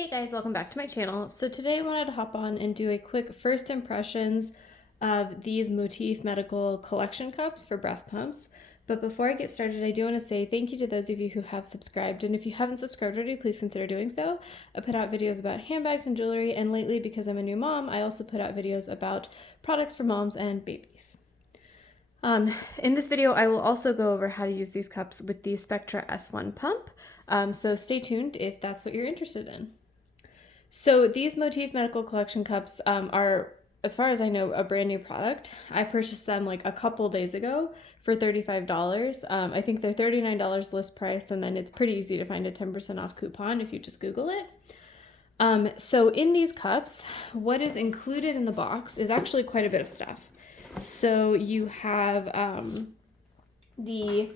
Hey guys, welcome back to my channel. So today I wanted to hop on and do a quick first impressions of these Motif medical collection cups for breast pumps. But before I get started, I do want to say thank you to those of you who have subscribed. And if you haven't subscribed already, please consider doing so. I put out videos about handbags and jewelry, and lately, because I'm a new mom, I also put out videos about products for moms and babies. In this video, I will also go over how to use these cups with the Spectra S1 pump. So stay tuned if that's what you're interested in. So these Motif Medical Collection cups are, as far as I know, a brand new product. I purchased them like a couple days ago for $35. I think they're $39 list price, and then it's pretty easy to find a 10% off coupon if you just Google it. So in these cups, what is included in the box is actually quite a bit of stuff. So you have the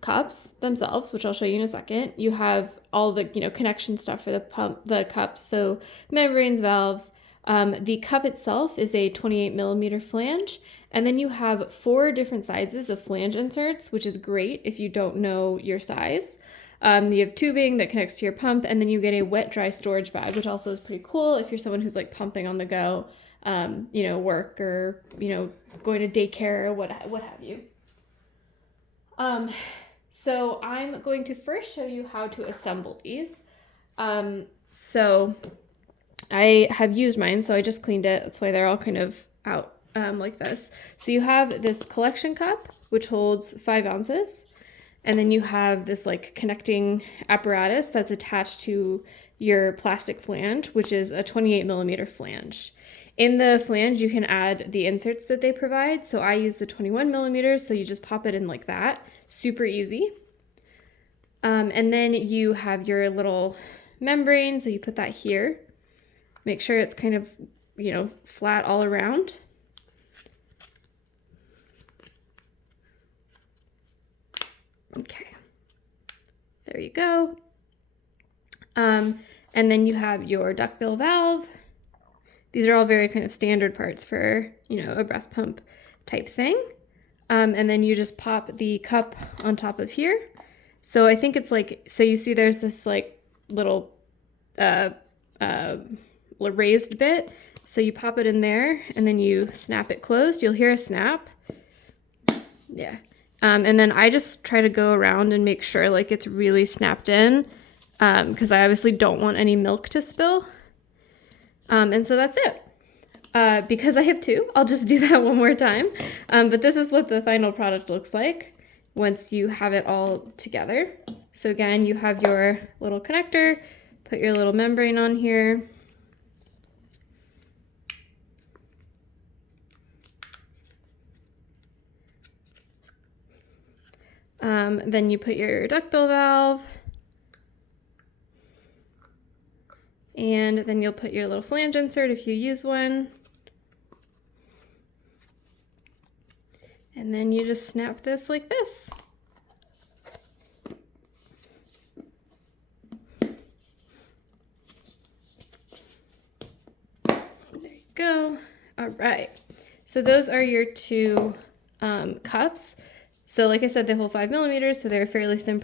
cups themselves, which I'll show you in a second. You have all the connection stuff for the cups, so membranes, valves. The cup itself is a 28mm flange, and then you have 4 different sizes of flange inserts, which is great if you don't know your size. You have tubing that connects to your pump, and then you get a wet dry storage bag, which also is pretty cool if you're someone who's like pumping on the go, work or going to daycare or what have you. So I'm going to first show you how to assemble these. So I have used mine, so I just cleaned it. That's why they're all kind of out like this. So you have this collection cup, which holds 5 ounces. And then you have this like connecting apparatus that's attached to your plastic flange, which is a 28mm flange. In the flange, you can add the inserts that they provide. So I use the 21mm, so you just pop it in like that. Super easy. And then you have your little membrane, so you put that here. Make sure it's kind of, flat all around. Okay, there you go. And then you have your duckbill valve. These are all very kind of standard parts for, a breast pump type thing. And then you just pop the cup on top of here. So I think it's like, so you see there's this like little raised bit. So you pop it in there and then you snap it closed. You'll hear a snap. Yeah. And then I just try to go around and make sure like it's really snapped in, because I obviously don't want any milk to spill. And so that's it. Because I have 2, I'll just do that one more time. But this is what the final product looks like once you have it all together. So again, you have your little connector, put your little membrane on here. Then you put your duckbill valve, and then you'll put your little flange insert if you use one. And then you just snap this like this. There you go. All right. So those are your 2 cups. So like I said, they hold 5mm, so they're fairly slim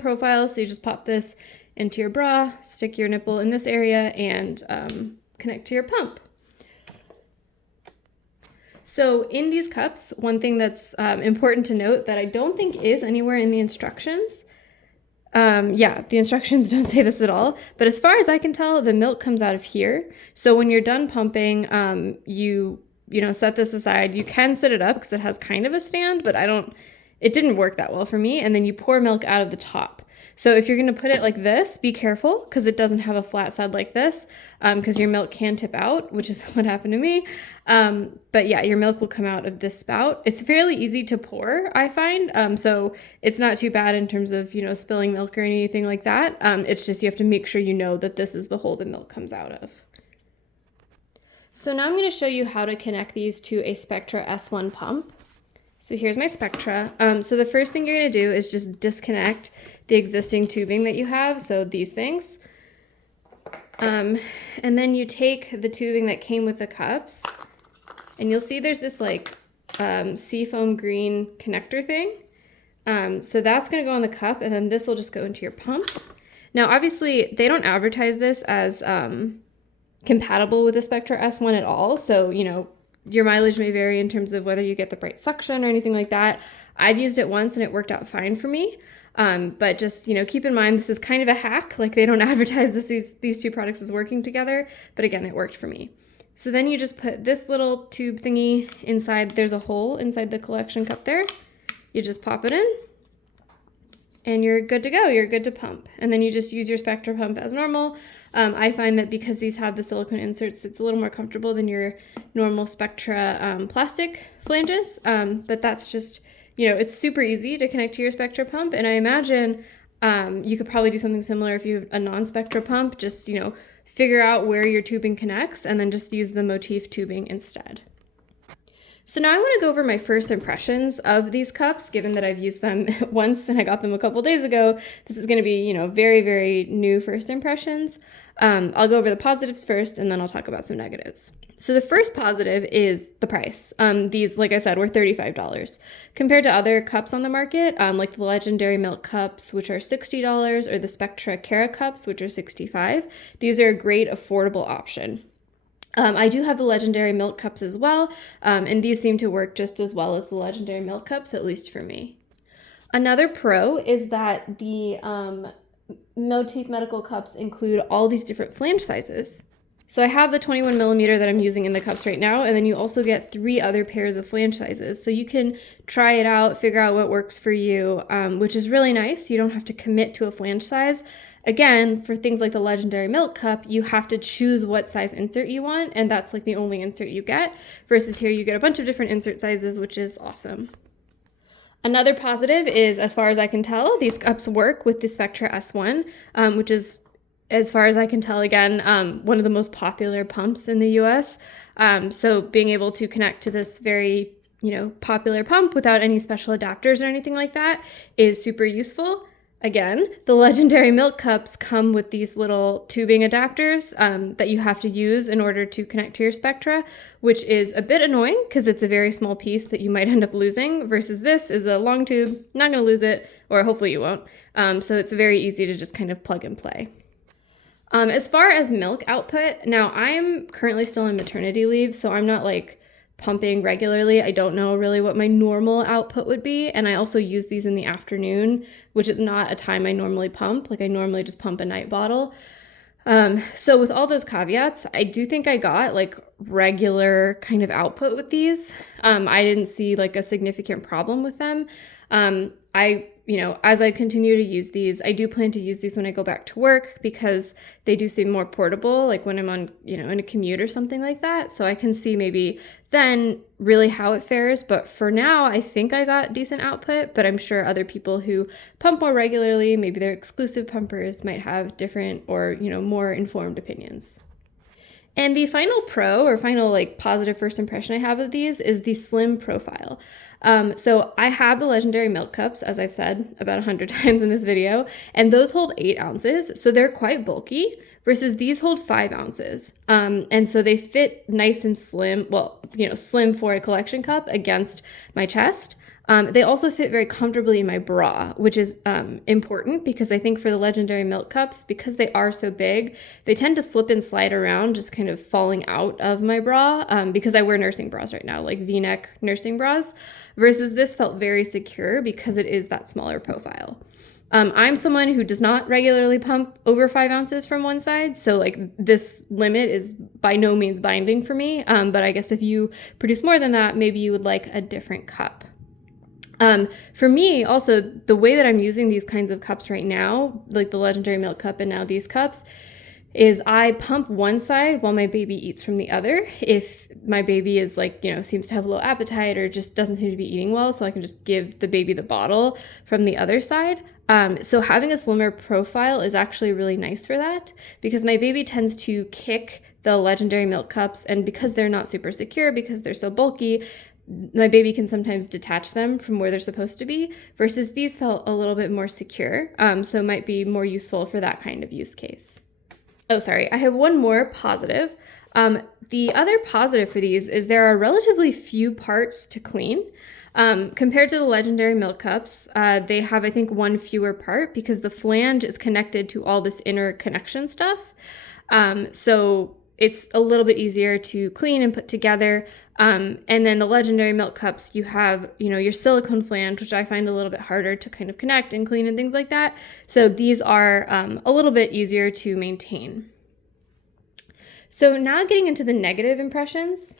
profile. So you just pop this into your bra, stick your nipple in this area, and connect to your pump. So in these cups, one thing that's important to note that I don't think is anywhere in the instructions. The instructions don't say this at all, but as far as I can tell, the milk comes out of here. So when you're done pumping, you set this aside. You can sit it up because it has kind of a stand, but it didn't work that well for me. And then you pour milk out of the top. So if you're going to put it like this, be careful because it doesn't have a flat side like this, because your milk can tip out, which is what happened to me. But yeah, your milk will come out of this spout. It's fairly easy to pour, I find. So it's not too bad in terms of, spilling milk or anything like that. It's just you have to make sure that this is the hole the milk comes out of. So now I'm going to show you how to connect these to a Spectra S1 pump. So here's my Spectra. So the first thing you're going to do is just disconnect the existing tubing that you have, so these things. And then you take the tubing that came with the cups, and you'll see there's this like seafoam green connector thing. So that's going to go on the cup, and then this will just go into your pump. Now, obviously, they don't advertise this as compatible with the Spectra S1 at all. So, your mileage may vary in terms of whether you get the bright suction or anything like that. I've used it once and it worked out fine for me. But just, keep in mind, this is kind of a hack. Like, they don't advertise these two products as working together. But again, it worked for me. So then you just put this little tube thingy inside. There's a hole inside the collection cup there. You just pop it in and you're good to go. You're good to pump. And then you just use your Spectra pump as normal. I find that because these have the silicone inserts, it's a little more comfortable than your normal Spectra plastic flanges. But that's just, it's super easy to connect to your Spectra pump. And I imagine you could probably do something similar if you have a non-Spectra pump. Just, figure out where your tubing connects and then just use the Motif tubing instead. So now I want to go over my first impressions of these cups, given that I've used them once and I got them a couple days ago. This is going to be, very, very new first impressions. I'll go over the positives first, and then I'll talk about some negatives. So the first positive is the price. These, like I said, were $35. Compared to other cups on the market, like the Legendary Milk Cups, which are $60, or the Spectra Cara Cups, which are $65. These are a great, affordable option. I do have the Legendary Milk Cups as well, and these seem to work just as well as the Legendary Milk Cups, at least for me. Another pro is that the Motif Medical Cups include all these different flange sizes. So I have the 21 millimeter that I'm using in the cups right now, and then you also get 3 other pairs of flange sizes. So you can try it out, figure out what works for you, which is really nice. You don't have to commit to a flange size. Again, for things like the Legendary Milk Cup, you have to choose what size insert you want, and that's like the only insert you get, versus here you get a bunch of different insert sizes, which is awesome. Another positive is, as far as I can tell, these cups work with the Spectra S1, which is, as far as I can tell, again, one of the most popular pumps in the US. So being able to connect to this very, popular pump without any special adapters or anything like that is super useful. Again, the Legendary Milk Cups come with these little tubing adapters that you have to use in order to connect to your Spectra, which is a bit annoying because it's a very small piece that you might end up losing, versus this is a long tube, not going to lose it, or hopefully you won't. So it's very easy to just kind of plug and play. As far as milk output, now I'm currently still on maternity leave, so I'm not like pumping regularly. I don't know really what my normal output would be. And I also use these in the afternoon, which is not a time I normally pump. Like I normally just pump a night bottle. So with all those caveats, I do think I got like regular kind of output with these. I didn't see like a significant problem with them. As I continue to use these, I do plan to use these when I go back to work because they do seem more portable, like when I'm on, in a commute or something like that. So I can see maybe then really how it fares. But for now, I think I got decent output, but I'm sure other people who pump more regularly, maybe they're exclusive pumpers, might have different or, more informed opinions. And the final pro or final like positive first impression I have of these is the slim profile. So I have the Legendary Milk Cups, as I've said about 100 times in this video, and those hold 8 ounces. So they're quite bulky versus these hold 5 ounces. And so they fit nice and slim, slim for a collection cup against my chest. They also fit very comfortably in my bra, which is important because I think for the Legendary Milk Cups, because they are so big, they tend to slip and slide around, just kind of falling out of my bra because I wear nursing bras right now, like V-neck nursing bras, versus this felt very secure because it is that smaller profile. I'm someone who does not regularly pump over 5 ounces from one side, so like this limit is by no means binding for me, but I guess if you produce more than that, maybe you would like a different cup. For me, also, the way that I'm using these kinds of cups right now, like the Legendary Milk Cup and now these cups, is I pump one side while my baby eats from the other. If my baby is seems to have low appetite or just doesn't seem to be eating well, so I can just give the baby the bottle from the other side. So having a slimmer profile is actually really nice for that because my baby tends to kick the Legendary Milk Cups, and because they're not super secure, because they're so bulky, my baby can sometimes detach them from where they're supposed to be, versus these felt a little bit more secure, so it might be more useful for that kind of use case. Oh, sorry. I have one more positive. The other positive for these is there are relatively few parts to clean. Compared to the legendary milk cups, they have, I think, one fewer part because the flange is connected to all this inner connection stuff. So it's a little bit easier to clean and put together. And then the legendary milk cups, you have, your silicone flange, which I find a little bit harder to kind of connect and clean and things like that. So these are a little bit easier to maintain. So now getting into the negative impressions.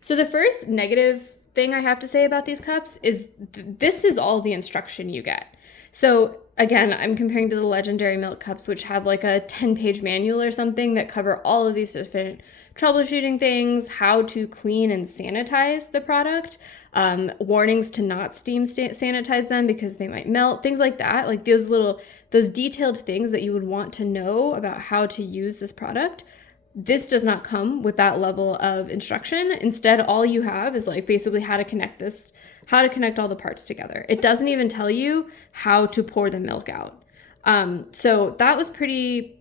So the first negative thing I have to say about these cups is this is all the instruction you get. So again, I'm comparing to the legendary milk cups, which have like a 10-page manual or something that cover all of these different troubleshooting things, how to clean and sanitize the product, warnings to not steam sanitize them because they might melt, things like that. Like those detailed things that you would want to know about how to use this product. This does not come with that level of instruction. Instead, all you have is like basically how to connect all the parts together. It doesn't even tell you how to pour the milk out. So that was pretty,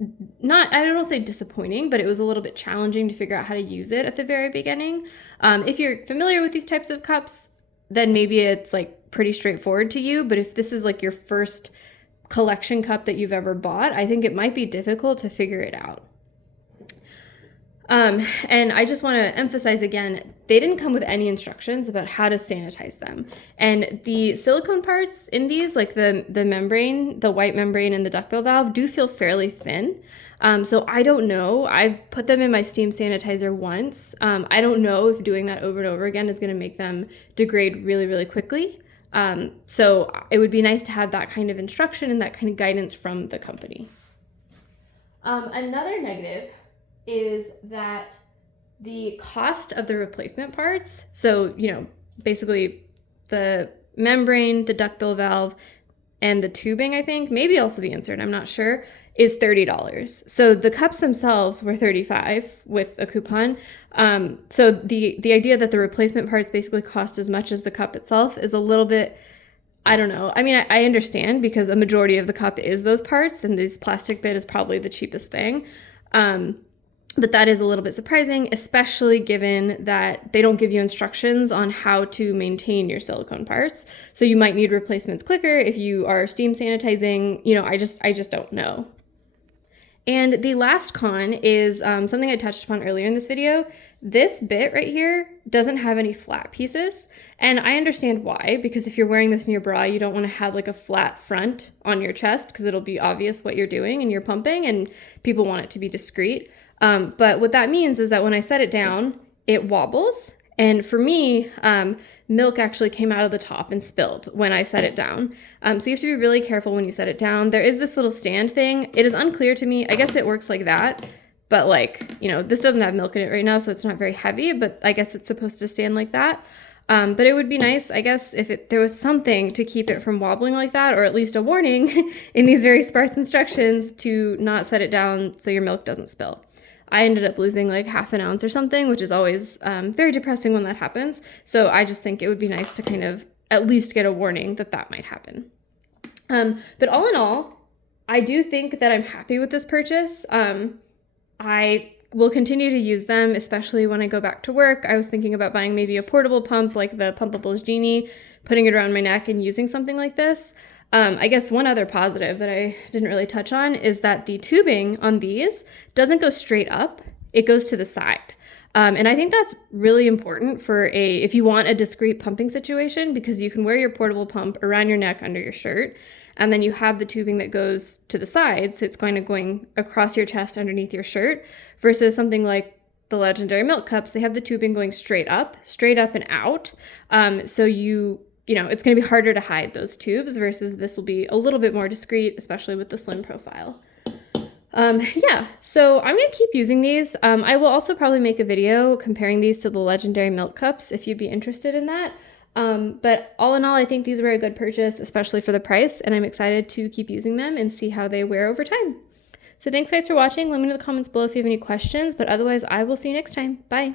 I don't say disappointing, but it was a little bit challenging to figure out how to use it at the very beginning. If you're familiar with these types of cups, then maybe it's like pretty straightforward to you. But if this is like your first collection cup that you've ever bought, I think it might be difficult to figure it out. And I just want to emphasize again, they didn't come with any instructions about how to sanitize them. And the silicone parts in these, like the membrane, the white membrane and the duckbill valve, do feel fairly thin. So I don't know. I've put them in my steam sanitizer once. I don't know if doing that over and over again is going to make them degrade really, really quickly. So it would be nice to have that kind of instruction and that kind of guidance from the company. Another negative is that the cost of the replacement parts, so, basically the membrane, the duckbill valve, and the tubing, I think, maybe also the insert, I'm not sure, is $30. So the cups themselves were $35 with a coupon. So the idea that the replacement parts basically cost as much as the cup itself is a little bit, I don't know. I mean, I understand because a majority of the cup is those parts, and this plastic bit is probably the cheapest thing. But that is a little bit surprising, especially given that they don't give you instructions on how to maintain your silicone parts. So you might need replacements quicker if you are steam sanitizing. I just don't know. And the last con is something I touched upon earlier in this video. This bit right here doesn't have any flat pieces. And I understand why, because if you're wearing this in your bra, you don't want to have like a flat front on your chest because it'll be obvious what you're doing and you're pumping, and people want it to be discreet. But what that means is that when I set it down, it wobbles. And for me, milk actually came out of the top and spilled when I set it down. So you have to be really careful when you set it down. There is this little stand thing. It is unclear to me. I guess it works like that. But this doesn't have milk in it right now, so it's not very heavy. But I guess it's supposed to stand like that. But it would be nice, I guess, if there was something to keep it from wobbling like that, or at least a warning in these very sparse instructions to not set it down so your milk doesn't spill. I ended up losing like half an ounce or something, which is always very depressing when that happens. So I just think it would be nice to kind of at least get a warning that might happen. But all in all, I do think that I'm happy with this purchase. I will continue to use them, especially when I go back to work. I was thinking about buying maybe a portable pump like the Pumpables Genie, putting it around my neck and using something like this. I guess one other positive that I didn't really touch on is that the tubing on these doesn't go straight up, it goes to the side. And I think that's really important if you want a discreet pumping situation, because you can wear your portable pump around your neck under your shirt, and then you have the tubing that goes to the side, so it's going across your chest underneath your shirt, versus something like the legendary milk cups. They have the tubing going straight up and out. So it's going to be harder to hide those tubes, versus this will be a little bit more discreet, especially with the slim profile. So I'm going to keep using these. I will also probably make a video comparing these to the legendary milk cups if you'd be interested in that. But all in all, I think these were a good purchase, especially for the price, and I'm excited to keep using them and see how they wear over time. So thanks guys for watching. Let me know in the comments below if you have any questions, but otherwise I will see you next time. Bye.